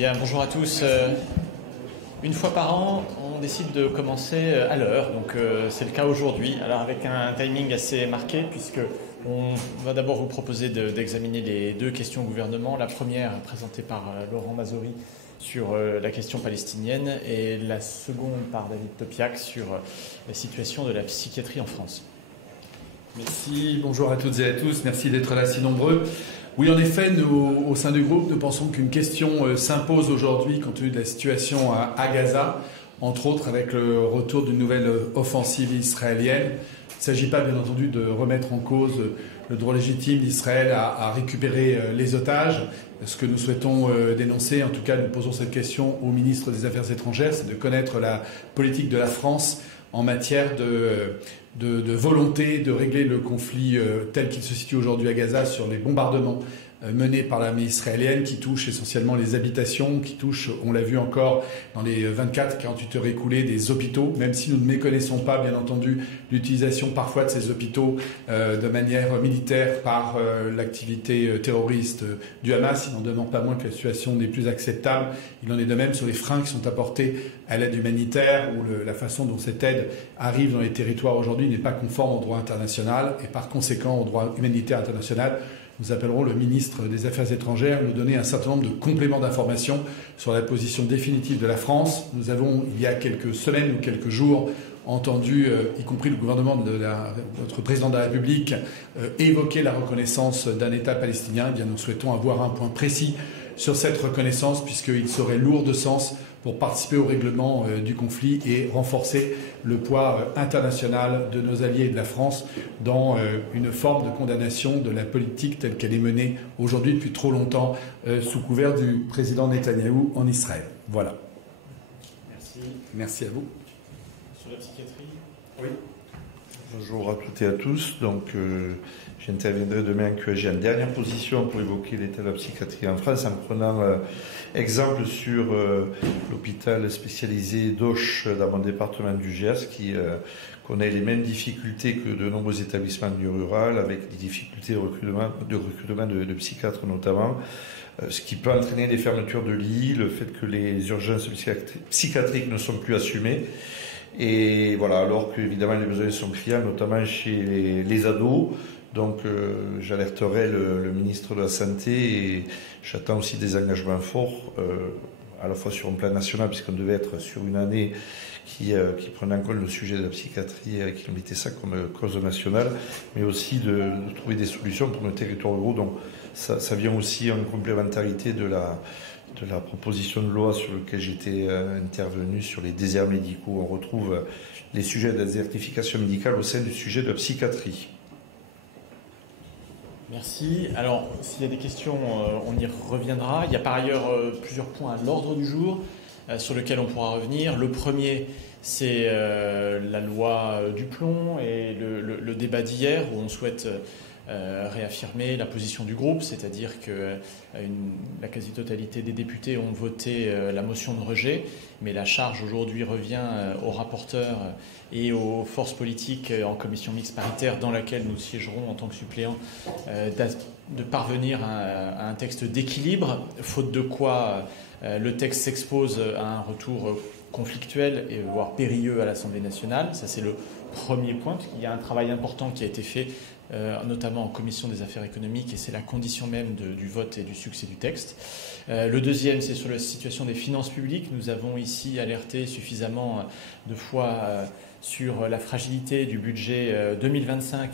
Bien, bonjour à tous. Une fois par an, on décide de commencer à l'heure, donc c'est le cas aujourd'hui. Alors avec un timing assez marqué, puisque on va d'abord vous proposer d'examiner les deux questions au gouvernement. La première présentée par Laurent Mazori sur la question palestinienne et la seconde par David Topiak sur la situation de la psychiatrie en France. Merci, bonjour à toutes et à tous, merci d'être là si nombreux. Oui, en effet, nous, au sein du groupe, nous pensons qu'une question s'impose aujourd'hui compte tenu de la situation à Gaza, entre autres avec le retour d'une nouvelle offensive israélienne. Il ne s'agit pas, bien entendu, de remettre en cause le droit légitime d'Israël à récupérer les otages. Ce que nous souhaitons dénoncer, en tout cas, nous posons cette question au ministre des Affaires étrangères, c'est de connaître la politique de la France en matière de volonté de régler le conflit tel qu'il se situe aujourd'hui à Gaza sur les bombardements menés par l'armée israélienne qui touchent essentiellement les habitations, qui touchent, on l'a vu encore dans les 24-48 heures écoulées, des hôpitaux, même si nous ne méconnaissons pas, bien entendu, l'utilisation parfois de ces hôpitaux de manière militaire par l'activité terroriste du Hamas. Il n'en demeure pas moins que la situation n'est plus acceptable. Il en est de même sur les freins qui sont apportés à l'aide humanitaire ou la façon dont cette aide arrive dans les territoires aujourd'hui n'est pas conforme au droit international et par conséquent au droit humanitaire international. Nous appellerons le ministre des Affaires étrangères à nous donner un certain nombre de compléments d'informations sur la position définitive de la France. Nous avons, il y a quelques semaines ou quelques jours, entendu, y compris le gouvernement de notre président de la République, évoquer la reconnaissance d'un État palestinien. Eh bien, nous souhaitons avoir un point précis sur cette reconnaissance, puisqu'il serait lourd de sens pour participer au règlement du conflit et renforcer le poids international de nos alliés et de la France dans une forme de condamnation de la politique telle qu'elle est menée aujourd'hui depuis trop longtemps sous couvert du président Netanyahou en Israël. Voilà. Merci. Merci à vous. Sur la psychiatrie ? Oui. Bonjour à toutes et à tous. Donc, j'interviendrai demain en QAG en dernière position pour évoquer l'état de la psychiatrie en France en prenant exemple sur l'hôpital spécialisé d'Auch dans mon département du Gers qui connaît les mêmes difficultés que de nombreux établissements en milieu rural avec des difficultés de recrutement de psychiatres notamment. Ce qui peut entraîner des fermetures de lits, le fait que les urgences psychiatriques ne sont plus assumées. Et voilà, alors qu'évidemment les besoins sont criants, notamment chez les ados. Donc j'alerterai le ministre de la Santé et j'attends aussi des engagements forts, à la fois sur un plan national, puisqu'on devait être sur une année qui prenait en compte le sujet de la psychiatrie et qui mettait ça comme cause nationale, mais aussi de trouver des solutions pour nos territoires ruraux. Donc ça vient aussi en complémentarité de la proposition de loi sur laquelle j'étais intervenu sur les déserts médicaux. On retrouve les sujets de la désertification médicale au sein du sujet de la psychiatrie. Merci. Alors, s'il y a des questions, on y reviendra. Il y a par ailleurs plusieurs points à l'ordre du jour sur lesquels on pourra revenir. Le premier, c'est la loi du plomb et le débat d'hier où on souhaite réaffirmer la position du groupe, c'est-à-dire que la quasi-totalité des députés ont voté la motion de rejet, mais la charge aujourd'hui revient aux rapporteurs et aux forces politiques en commission mixte paritaire dans laquelle nous siégerons en tant que suppléants de parvenir à un texte d'équilibre, faute de quoi le texte s'expose à un retour conflictuel et voire périlleux à l'Assemblée nationale. Ça, c'est le premier point, parce qu'il y a un travail important qui a été fait notamment en commission des affaires économiques, et c'est la condition même du vote et du succès du texte. Le deuxième, c'est sur la situation des finances publiques. Nous avons ici alerté suffisamment de fois sur la fragilité du budget 2025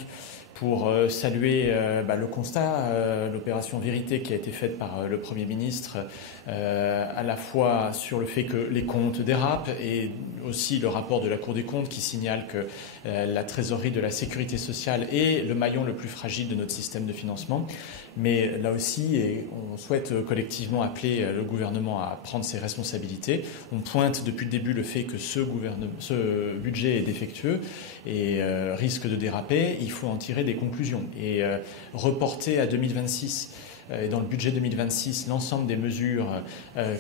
pour saluer le constat, l'opération vérité qui a été faite par le Premier ministre, à la fois sur le fait que les comptes dérapent et aussi le rapport de la Cour des comptes qui signale que la trésorerie de la sécurité sociale est le maillon le plus fragile de notre système de financement. Mais là aussi, on souhaite collectivement appeler le gouvernement à prendre ses responsabilités. On pointe depuis le début le fait que ce budget est défectueux et risque de déraper. Il faut en tirer des conclusions et reporter à 2026 et dans le budget 2026, l'ensemble des mesures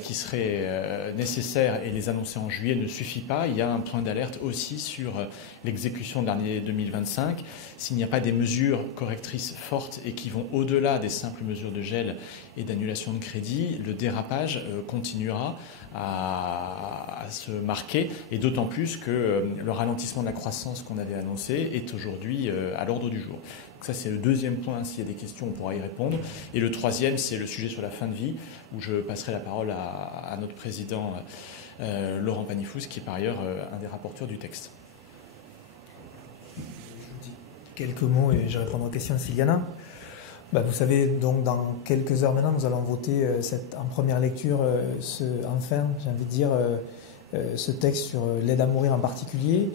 qui seraient nécessaires et les annoncer en juillet ne suffit pas. Il y a un point d'alerte aussi sur l'exécution de l'année 2025. S'il n'y a pas des mesures correctrices fortes et qui vont au-delà des simples mesures de gel et d'annulation de crédit, le dérapage continuera à se marquer, et d'autant plus que le ralentissement de la croissance qu'on avait annoncé est aujourd'hui à l'ordre du jour. Donc ça, c'est le deuxième point. S'il y a des questions, on pourra y répondre. Et le troisième, c'est le sujet sur la fin de vie, où je passerai la parole à notre président Laurent Pagny-Fous, qui est par ailleurs un des rapporteurs du texte. Je dis quelques mots et je répondrai aux questions de Sylviana. Vous savez, donc dans quelques heures maintenant, nous allons voter en première lecture, j'ai envie de dire, ce texte sur l'aide à mourir en particulier,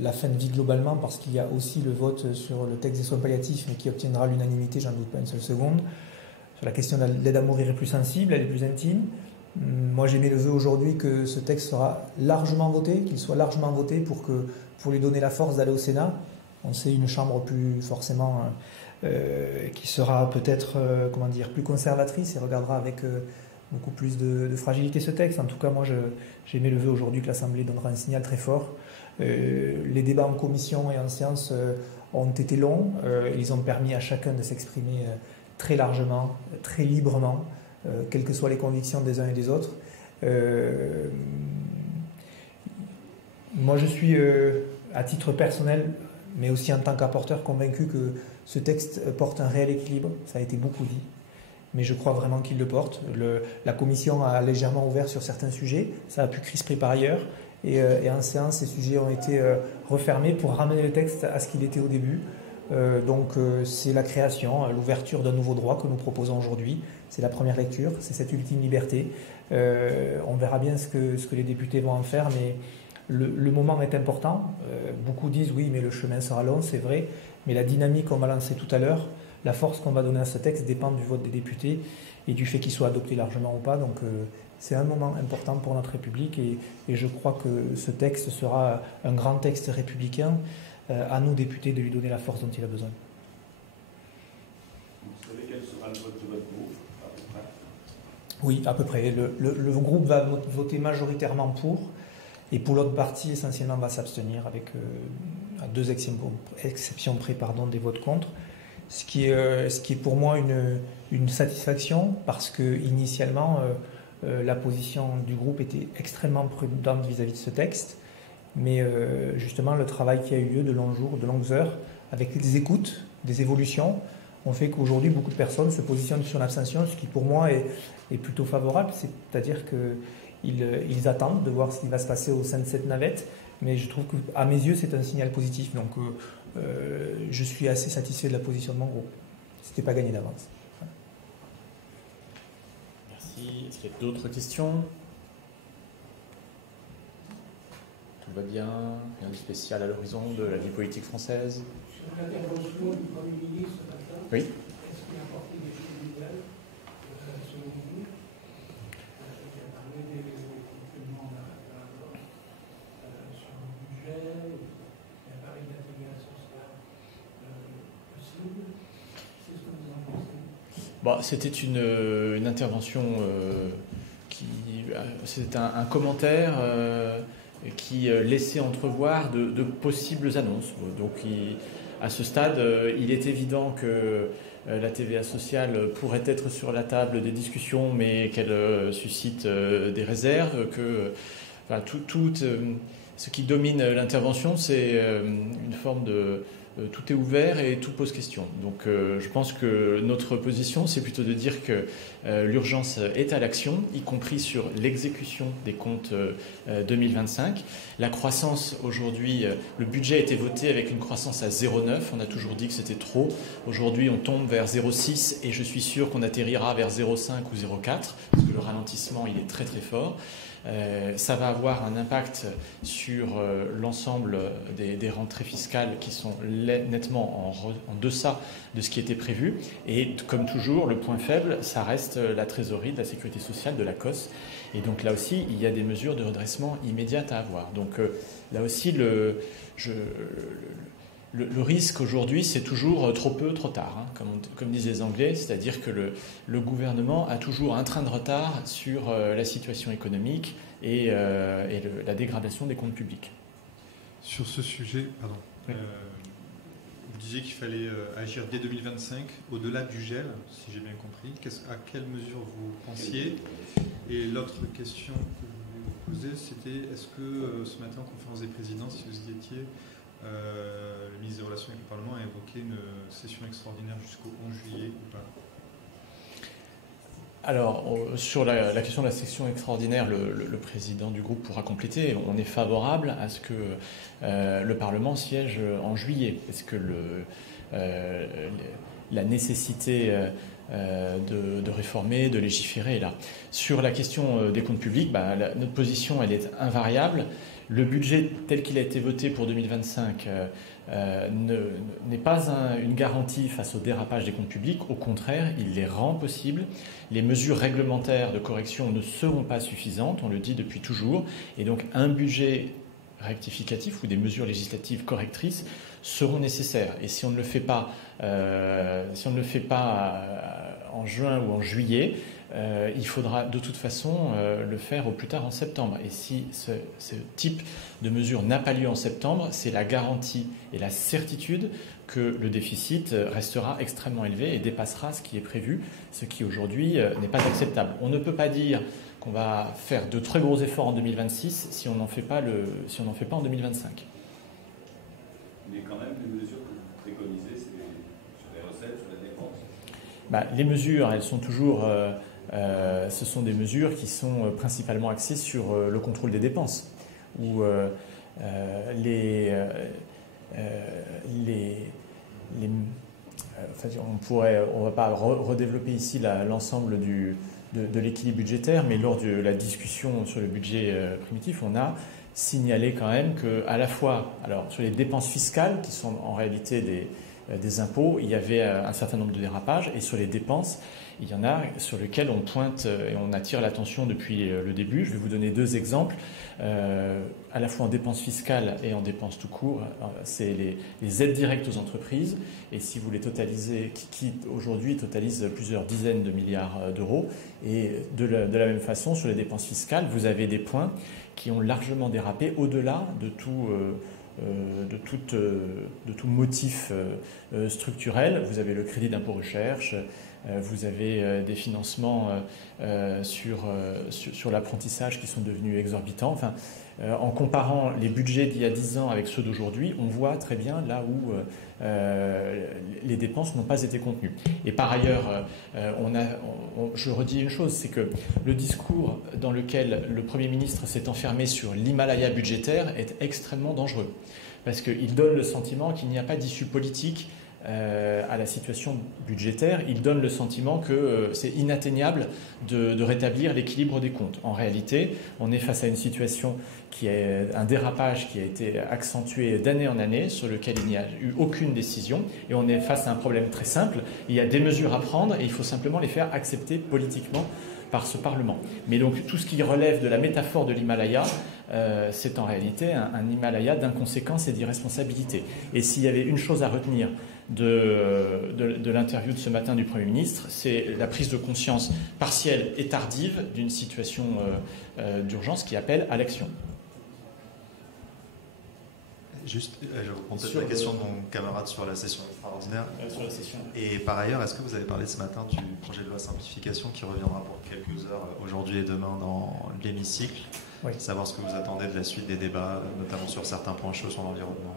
la fin de vie globalement, parce qu'il y a aussi le vote sur le texte des soins palliatifs, mais qui obtiendra l'unanimité, j'en doute pas une seule seconde. Sur la question de l'aide à mourir est plus sensible, elle est plus intime. Moi, j'ai mis le vœu aujourd'hui que ce texte sera largement voté, qu'il soit largement voté pour lui donner la force d'aller au Sénat. On sait une chambre plus forcément qui sera peut-être plus conservatrice et regardera avec beaucoup plus de fragilité ce texte. En tout cas, moi, j'ai mis le vœu aujourd'hui que l'Assemblée donnera un signal très fort. Les débats en commission et en séance ont été longs. Ils ont permis à chacun de s'exprimer très largement, très librement, quelles que soient les convictions des uns et des autres. Moi, je suis, à titre personnel, mais aussi en tant qu'apporteur, convaincu que ce texte porte un réel équilibre. Ça a été beaucoup dit, mais je crois vraiment qu'il le porte. La commission a légèrement ouvert sur certains sujets, ça a pu crisper par ailleurs, et en séance, ces sujets ont été refermés pour ramener le texte à ce qu'il était au début. Donc c'est la création, l'ouverture d'un nouveau droit que nous proposons aujourd'hui. C'est la première lecture, c'est cette ultime liberté. On verra bien ce que les députés vont en faire, mais le moment est important. Beaucoup disent oui, mais le chemin sera long, c'est vrai, mais la dynamique qu'on va lancer tout à l'heure, la force qu'on va donner à ce texte dépend du vote des députés et du fait qu'il soit adopté largement ou pas. Donc c'est un moment important pour notre République et je crois que ce texte sera un grand texte républicain. À nous, députés, de lui donner la force dont il a besoin. Vous savez quel sera le vote de votre groupe, à peu près ? Oui, à peu près. Le groupe va voter majoritairement pour, et pour l'autre partie, essentiellement, va s'abstenir avec à deux exceptions près des votes contre. Ce qui est pour moi une satisfaction, parce que initialement, la position du groupe était extrêmement prudente vis-à-vis de ce texte. Mais justement, le travail qui a eu lieu de longs jours, de longues heures, avec des écoutes, des évolutions, ont fait qu'aujourd'hui, beaucoup de personnes se positionnent sur l'abstention, ce qui pour moi est plutôt favorable. C'est-à-dire qu'ils attendent de voir ce qui va se passer au sein de cette navette. Mais je trouve qu'à mes yeux, c'est un signal positif. Donc je suis assez satisfait de la position de mon groupe. Ce n'était pas gagné d'avance. Voilà. Merci. Est-ce qu'il y a d'autres questions ? Tout va bien, rien de spécial à l'horizon de la vie politique française. Sur l'intervention du Premier ministre ce matin, oui. Est-ce qu'il a apporté des choses nouvelles selon vous Il a parlé des fonctionnements de la loi sur le budget, il a parlé de l'intégration sociale possible. C'est ce que vous en pensez ? C'était une intervention c'était un commentaire qui laissait entrevoir de possibles annonces. Donc, à ce stade, il est évident que la TVA sociale pourrait être sur la table des discussions, mais qu'elle suscite des réserves, que tout ce qui domine l'intervention, c'est une forme de tout est ouvert et tout pose question. Donc je pense que notre position, c'est plutôt de dire que l'urgence est à l'action, y compris sur l'exécution des comptes 2025. La croissance aujourd'hui, le budget a été voté avec une croissance à 0,9. On a toujours dit que c'était trop. Aujourd'hui, on tombe vers 0,6 et je suis sûr qu'on atterrira vers 0,5 ou 0,4 parce que le ralentissement, il est très très fort. Ça va avoir un impact sur l'ensemble des rentrées fiscales qui sont nettement en deçà de ce qui était prévu. Et comme toujours, le point faible, ça reste la trésorerie de la sécurité sociale, de la COS. Et donc là aussi, il y a des mesures de redressement immédiates à avoir. Donc là aussi, le risque aujourd'hui, c'est toujours trop peu, trop tard, hein, comme disent les Anglais, c'est-à-dire que le gouvernement a toujours un train de retard sur la situation économique et la dégradation des comptes publics. Sur ce sujet, pardon, oui. Vous disiez qu'il fallait agir dès 2025, au-delà du gel, si j'ai bien compris. À quelle mesure vous pensiez? Et l'autre question que je voulais vous poser, c'était est-ce que ce matin en conférence des présidents, si vous y étiez, le ministre des Relations avec le Parlement a évoqué une session extraordinaire jusqu'au 11 juillet ou pas? Alors, sur la question de la session extraordinaire, le président du groupe pourra compléter. On est favorable à ce que le Parlement siège en juillet, parce que la nécessité de réformer, de légiférer est là. Sur la question des comptes publics, notre position elle est invariable. Le budget tel qu'il a été voté pour 2025 n'est pas une garantie face au dérapage des comptes publics. Au contraire, il les rend possibles. Les mesures réglementaires de correction ne seront pas suffisantes, on le dit depuis toujours. Et donc un budget rectificatif ou des mesures législatives correctrices seront nécessaires. Et si on ne le fait pas, en juin ou en juillet, il faudra de toute façon le faire au plus tard en septembre. Et si ce type de mesure n'a pas lieu en septembre, c'est la garantie et la certitude que le déficit restera extrêmement élevé et dépassera ce qui est prévu, ce qui aujourd'hui n'est pas acceptable. On ne peut pas dire qu'on va faire de très gros efforts en 2026 si on n'en fait pas en 2025. Mais quand même, les mesures que vous préconisez, c'est sur les recettes, sur la dépense. Les mesures, elles sont toujours... ce sont des mesures qui sont principalement axées sur le contrôle des dépenses, où on va pas redévelopper ici l'ensemble de l'équilibre budgétaire, mais lors de la discussion sur le budget primitif, on a signalé quand même que à la fois, alors sur les dépenses fiscales qui sont en réalité des impôts, il y avait un certain nombre de dérapages, et sur les dépenses, il y en a sur lesquels on pointe et on attire l'attention depuis le début. Je vais vous donner deux exemples. À la fois en dépenses fiscales et en dépenses tout court, c'est les aides directes aux entreprises. Et si vous les totalisez, qui aujourd'hui totalisent plusieurs dizaines de milliards d'euros. Et de la même façon, sur les dépenses fiscales, vous avez des points qui ont largement dérapé au-delà de tout motif structurel. Vous avez le crédit d'impôt recherche, vous avez des financements sur l'apprentissage qui sont devenus exorbitants. Enfin, en comparant les budgets d'il y a 10 ans avec ceux d'aujourd'hui, on voit très bien là où les dépenses n'ont pas été contenues. Et par ailleurs, je redis une chose, c'est que le discours dans lequel le Premier ministre s'est enfermé sur l'Himalaya budgétaire est extrêmement dangereux, parce qu'il donne le sentiment qu'il n'y a pas d'issue politique à la situation budgétaire. Il donne le sentiment que c'est inatteignable de rétablir l'équilibre des comptes. En réalité, on est face à une situation qui est un dérapage qui a été accentué d'année en année, sur lequel il n'y a eu aucune décision, et on est face à un problème très simple. Il y a des mesures à prendre et il faut simplement les faire accepter politiquement par ce Parlement. Mais donc tout ce qui relève de la métaphore de l'Himalaya, c'est en réalité un Himalaya d'inconséquence et d'irresponsabilité. Et s'il y avait une chose à retenir de l'interview de ce matin du Premier ministre, c'est la prise de conscience partielle et tardive d'une situation d'urgence qui appelle à l'action. Juste, je reprends peut-être la question de mon camarade sur la session extraordinaire. Sur la session. Et par ailleurs, est-ce que vous avez parlé ce matin du projet de loi simplification qui reviendra pour quelques heures aujourd'hui et demain dans l'hémicycle? Oui. Savoir ce que vous attendez de la suite des débats, notamment sur certains points chauds sur l'environnement.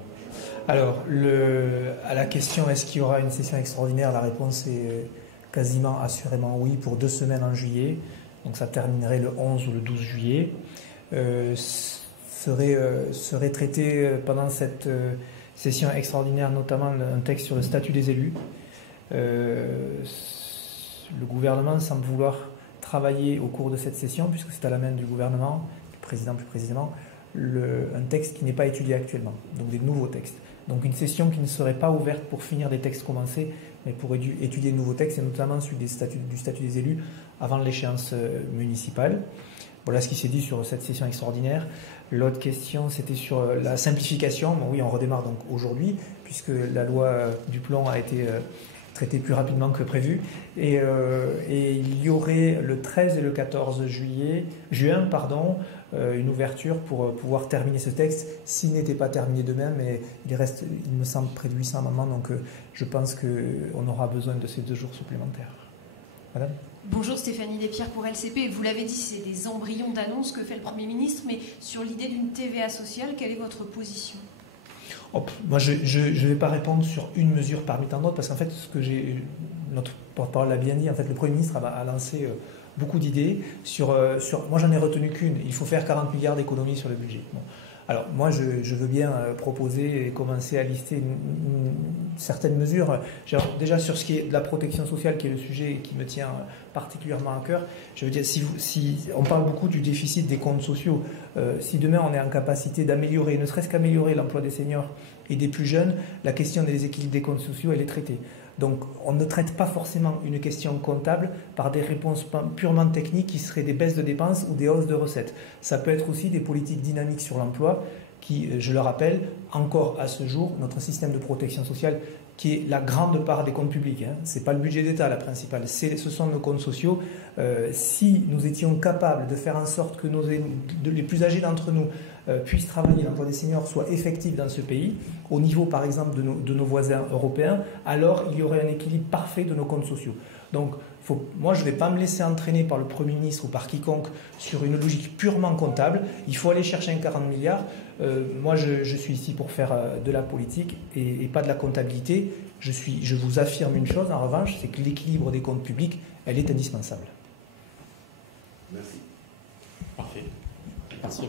Alors, à la question est-ce qu'il y aura une session extraordinaire, la réponse est quasiment assurément oui, pour 2 semaines en juillet. Donc ça terminerait le 11 ou le 12 juillet. Serait traité pendant cette session extraordinaire notamment un texte sur le statut des élus. Le gouvernement semble vouloir travailler au cours de cette session, puisque c'est à la main du gouvernement, du président plus précisément, un texte qui n'est pas étudié actuellement, donc des nouveaux textes. Donc une session qui ne serait pas ouverte pour finir des textes commencés, mais pour étudier de nouveaux textes, et notamment celui du statut des élus avant l'échéance municipale. Voilà ce qui s'est dit sur cette session extraordinaire. L'autre question, c'était sur la simplification. Bon, oui, on redémarre donc aujourd'hui, puisque la loi Duplon a été traité plus rapidement que prévu. Et il y aurait le 13 et le 14 juin, une ouverture pour pouvoir terminer ce texte, s'il n'était pas terminé demain, mais il reste, il me semble, près de 800 amendements, donc je pense qu'on aura besoin de ces 2 jours supplémentaires. Madame ? Bonjour, Stéphanie Despierres pour LCP. Vous l'avez dit, c'est des embryons d'annonces que fait le Premier ministre, mais sur l'idée d'une TVA sociale, quelle est votre position ? Moi, je ne vais pas répondre sur une mesure parmi tant d'autres, parce qu'en fait, notre porte-parole l'a bien dit, en fait, le Premier ministre a lancé beaucoup d'idées. Moi, j'en ai retenu qu'une. Il faut faire 40 milliards d'économies sur le budget. Bon. Alors, moi, je veux bien proposer et commencer à lister certaines mesures. Déjà, sur ce qui est de la protection sociale, qui est le sujet qui me tient particulièrement à cœur, je veux dire, si on parle beaucoup du déficit des comptes sociaux, si demain on est en capacité d'améliorer, ne serait-ce qu'améliorer l'emploi des seniors et des plus jeunes, la question des déséquilibres des comptes sociaux, elle est traitée. Donc, on ne traite pas forcément une question comptable par des réponses purement techniques qui seraient des baisses de dépenses ou des hausses de recettes. Ça peut être aussi des politiques dynamiques sur l'emploi qui, je le rappelle, encore à ce jour, notre système de protection sociale, qui est la grande part des comptes publics, ce n'est pas le budget d'État la principale, ce sont nos comptes sociaux. Si nous étions capables de faire en sorte que les plus âgés d'entre nous puissent travailler, l'emploi des seniors soit effectif dans ce pays, au niveau par exemple de nos voisins européens, alors il y aurait un équilibre parfait de nos comptes sociaux. Donc moi je ne vais pas me laisser entraîner par le Premier ministre ou par quiconque sur une logique purement comptable. Il faut aller chercher un 40 milliards. Moi je suis ici pour faire de la politique et pas de la comptabilité. Je vous affirme une chose en revanche, c'est que l'équilibre des comptes publics, elle est indispensable. Merci. Parfait. Merci.